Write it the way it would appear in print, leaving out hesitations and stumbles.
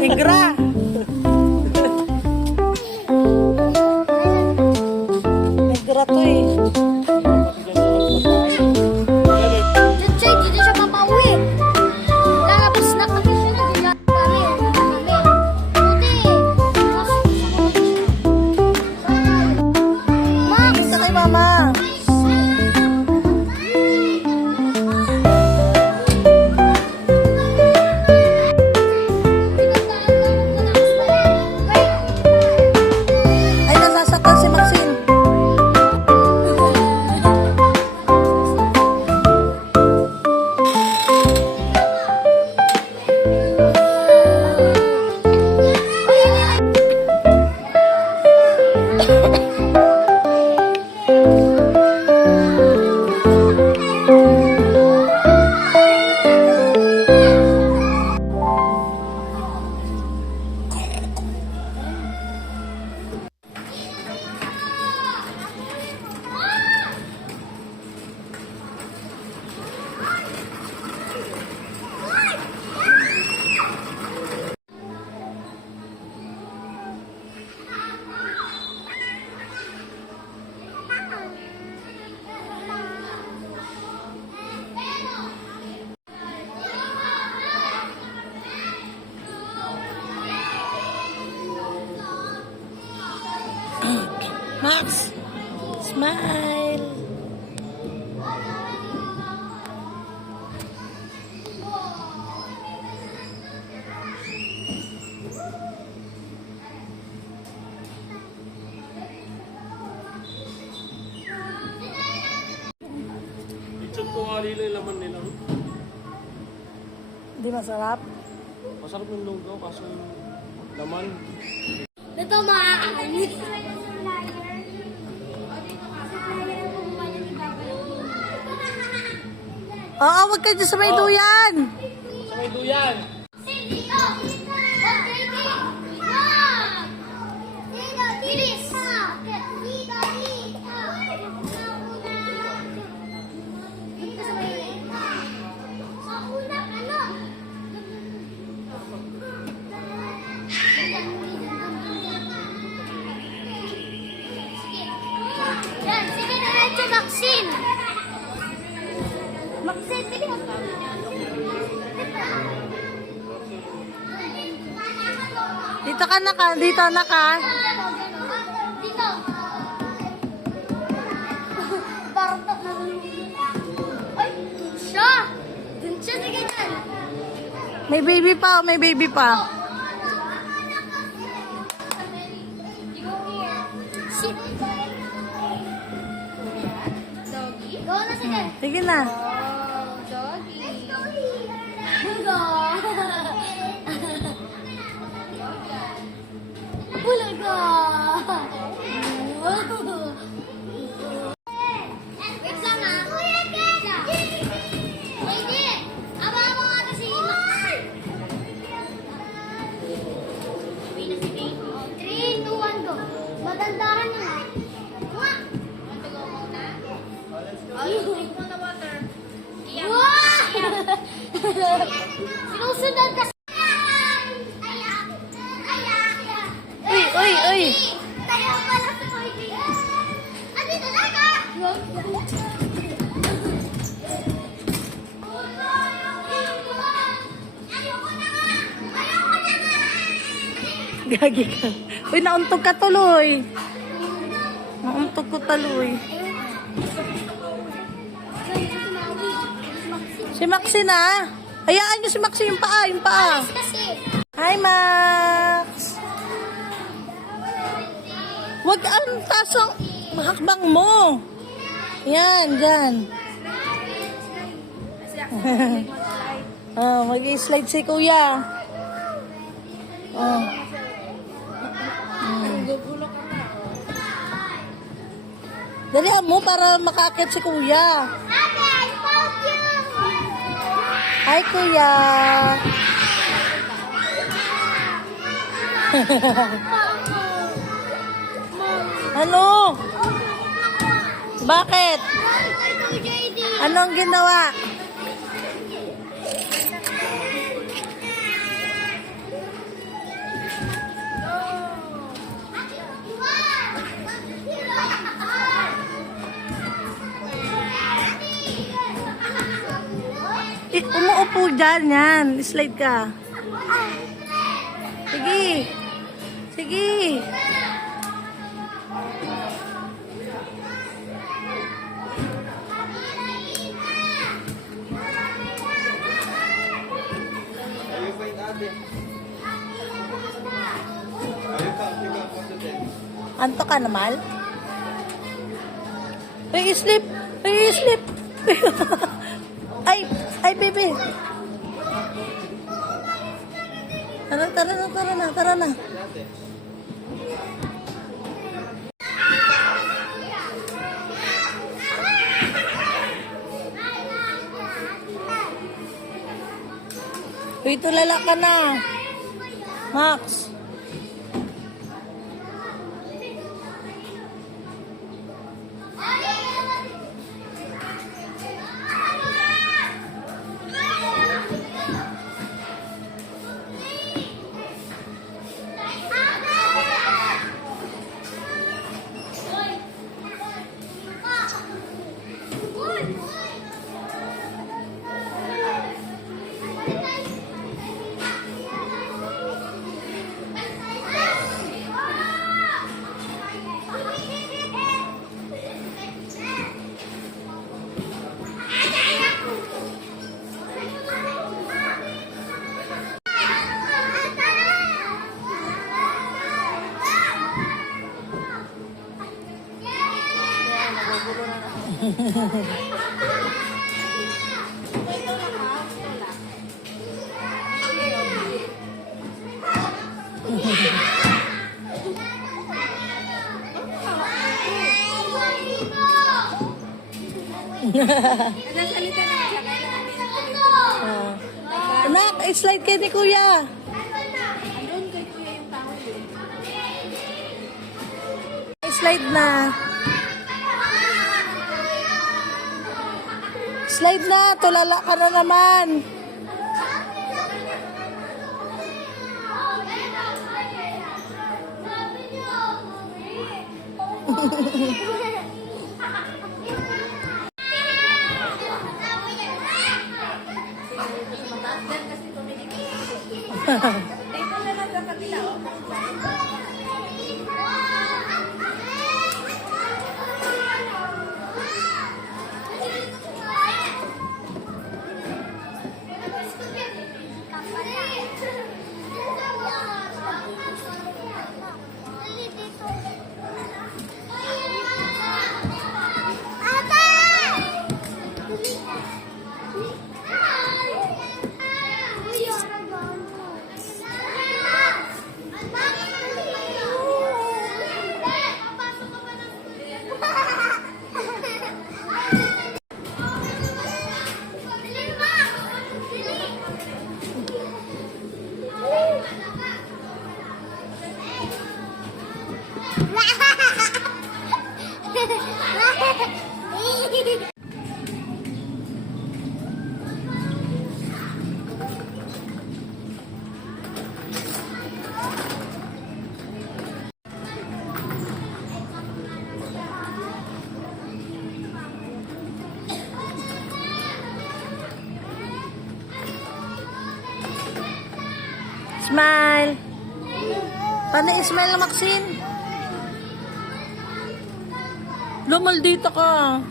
Negra. Negra to eh. Chay, di na siya papauwi. Lalabas na kami siya na diyan kami. Buti. Max! Isa kay mama. Ay, nasasaktan si Maxine. Max, smile. Lechon ko nga nila yung laman nila. Di masarap? Masarap yung lugaw kaso yung laman. Ito maaanin. Oo, wag ka dyan sa may duyan. Sa may duyan! Yan, sige diretso, Maxine. Maxine, sige. Dito ka na ka, dito na ka. Dito. Parang ay, dun siya. Dun siya, sige dyan. May baby pa, may baby pa. Doggy? Go na, sige. Sige na. Oh, doggy. Go. Bulaga. Wait lang ah. Wait lang. Hindi. Abangan mo nga kasi yung Max. Uwi na si Babe. 3, 2, 1, go. Madandahan nyo na. Want to go home na? Drink mo na water. Wow! Sinusunod ka. Uy, uy, uy. Tayo ka lang sa Koydi. Ano ito na ka? Ayoko na nga! Ayoko na nga! Gagi ka. Uy, nauntog ka tuloy. Nauntog ko tuloy. Si Maxine na. Hayaan niyo si Maxine yung paa, yung paa. Kasi, Hi, Max. Wag ang tasong hakbang mo. Yan, dyan. Oh, mag-slide si kuya. Oh. Dalihan mo para makakit si kuya. Ate, I found you! Hi, kuya. Ano? Bakit? Anong ginawa? Umuupo dyan, yan. Slide ka. Sige. Sige. Anto ka naman? Ay, sleep. Ay, sleep. Ay, baby. Tara na. Uy, tulala ka na. Max. Anak, slide kayo ni Kuya. Slide na. Slide na, tulala ka na naman. Smile. Paano i-smile na, Maxine? Lumal dito ka.